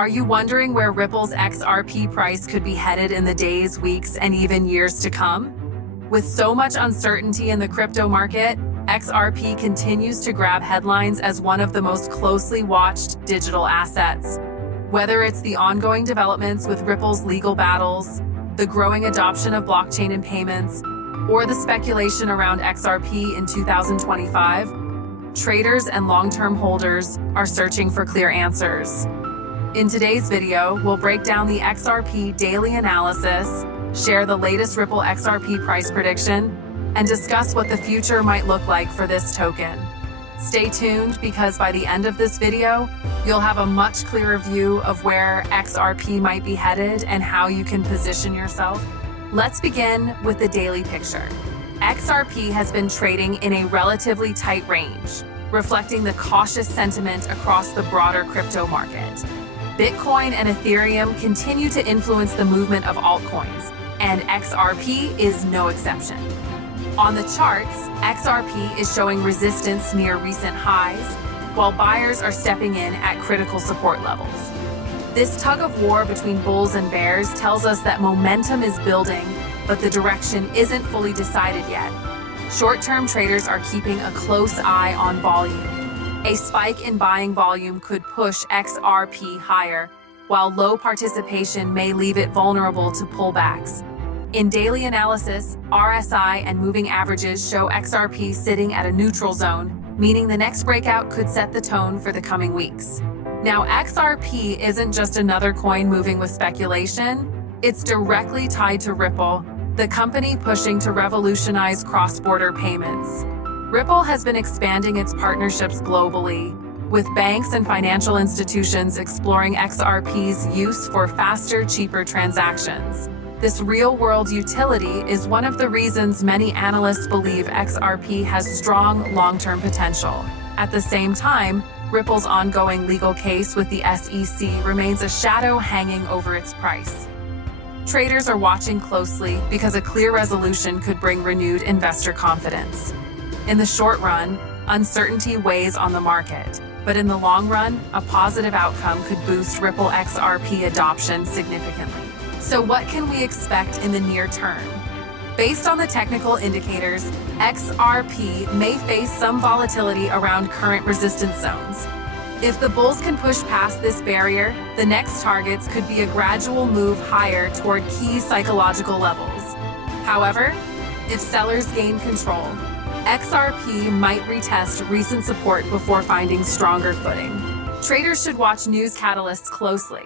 Are you wondering where Ripple's XRP price could be headed in the days, weeks, and even years to come? With so much uncertainty in the crypto market, XRP continues to grab headlines as one of the most closely watched digital assets. Whether it's the ongoing developments with Ripple's legal battles, the growing adoption of blockchain and payments, or the speculation around XRP in 2025, traders and long-term holders are searching for clear answers. In today's video, we'll break down the XRP daily analysis, share the latest Ripple XRP price prediction, and discuss what the future might look like for this token. Stay tuned because by the end of this video, you'll have a much clearer view of where XRP might be headed and how you can position yourself. Let's begin with the daily picture. XRP has been trading in a relatively tight range, reflecting the cautious sentiment across the broader crypto market. Bitcoin and Ethereum continue to influence the movement of altcoins, and XRP is no exception. On the charts, XRP is showing resistance near recent highs, while buyers are stepping in at critical support levels. This tug of war between bulls and bears tells us that momentum is building, but the direction isn't fully decided yet. Short-term traders are keeping a close eye on volume. A spike in buying volume could push XRP higher, while low participation may leave it vulnerable to pullbacks. In daily analysis, RSI and moving averages show XRP sitting at a neutral zone, meaning the next breakout could set the tone for the coming weeks. Now, XRP isn't just another coin moving with speculation, it's directly tied to Ripple, the company pushing to revolutionize cross-border payments. Ripple has been expanding its partnerships globally, with banks and financial institutions exploring XRP's use for faster, cheaper transactions. This real-world utility is one of the reasons many analysts believe XRP has strong long-term potential. At the same time, Ripple's ongoing legal case with the SEC remains a shadow hanging over its price. Traders are watching closely because a clear resolution could bring renewed investor confidence. In the short run, uncertainty weighs on the market, but in the long run, a positive outcome could boost Ripple XRP adoption significantly. So what can we expect in the near term? Based on the technical indicators, XRP may face some volatility around current resistance zones. If the bulls can push past this barrier, the next targets could be a gradual move higher toward key psychological levels. However, if sellers gain control, XRP might retest recent support before finding stronger footing. Traders should watch news catalysts closely.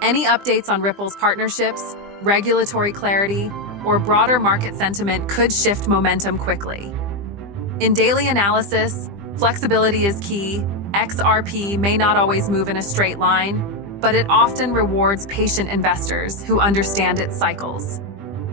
Any updates on Ripple's partnerships, regulatory clarity, or broader market sentiment could shift momentum quickly. In daily analysis, flexibility is key. XRP may not always move in a straight line, but it often rewards patient investors who understand its cycles.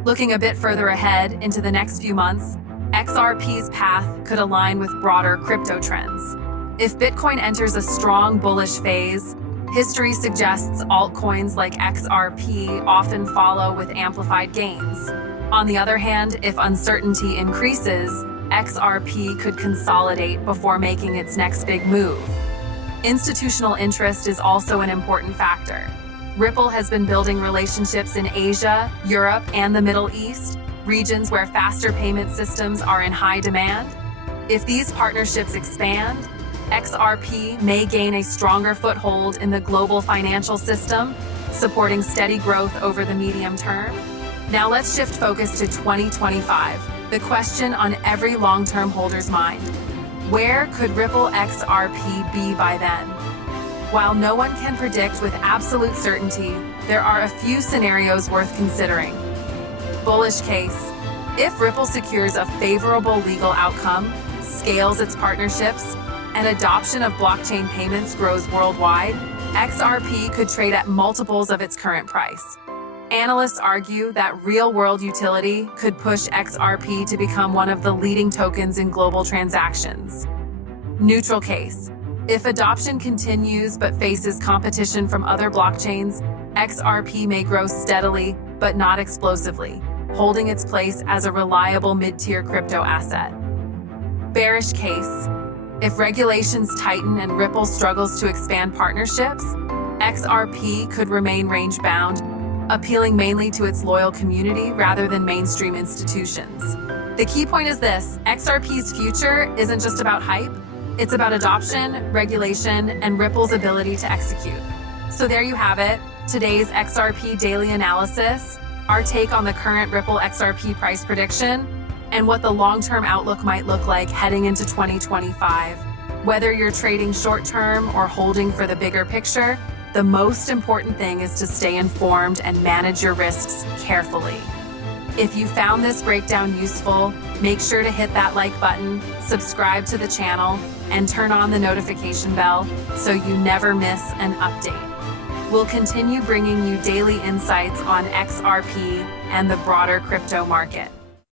Looking a bit further ahead into the next few months, XRP's path could align with broader crypto trends. If Bitcoin enters a strong bullish phase, history suggests altcoins like XRP often follow with amplified gains. On the other hand, if uncertainty increases, XRP could consolidate before making its next big move. Institutional interest is also an important factor. Ripple has been building relationships in Asia, Europe, and the Middle East, regions where faster payment systems are in high demand. If these partnerships expand, XRP may gain a stronger foothold in the global financial system, supporting steady growth over the medium term. Now let's shift focus to 2025, the question on every long-term holder's mind. Where could Ripple XRP be by then? While no one can predict with absolute certainty, there are a few scenarios worth considering. Bullish case. If Ripple secures a favorable legal outcome, scales its partnerships, and adoption of blockchain payments grows worldwide, XRP could trade at multiples of its current price. Analysts argue that real-world utility could push XRP to become one of the leading tokens in global transactions. Neutral case. If adoption continues but faces competition from other blockchains, XRP may grow steadily but not explosively, holding its place as a reliable mid-tier crypto asset. Bearish case. If regulations tighten and Ripple struggles to expand partnerships, XRP could remain range-bound, appealing mainly to its loyal community rather than mainstream institutions. The key point is this: XRP's future isn't just about hype, it's about adoption, regulation, and Ripple's ability to execute. So there you have it, today's XRP daily analysis, our take on the current Ripple XRP price prediction, and what the long-term outlook might look like heading into 2025. Whether you're trading short-term or holding for the bigger picture, the most important thing is to stay informed and manage your risks carefully. If you found this breakdown useful, make sure to hit that like button, subscribe to the channel, and turn on the notification bell so you never miss an update. We'll continue bringing you daily insights on XRP and the broader crypto market.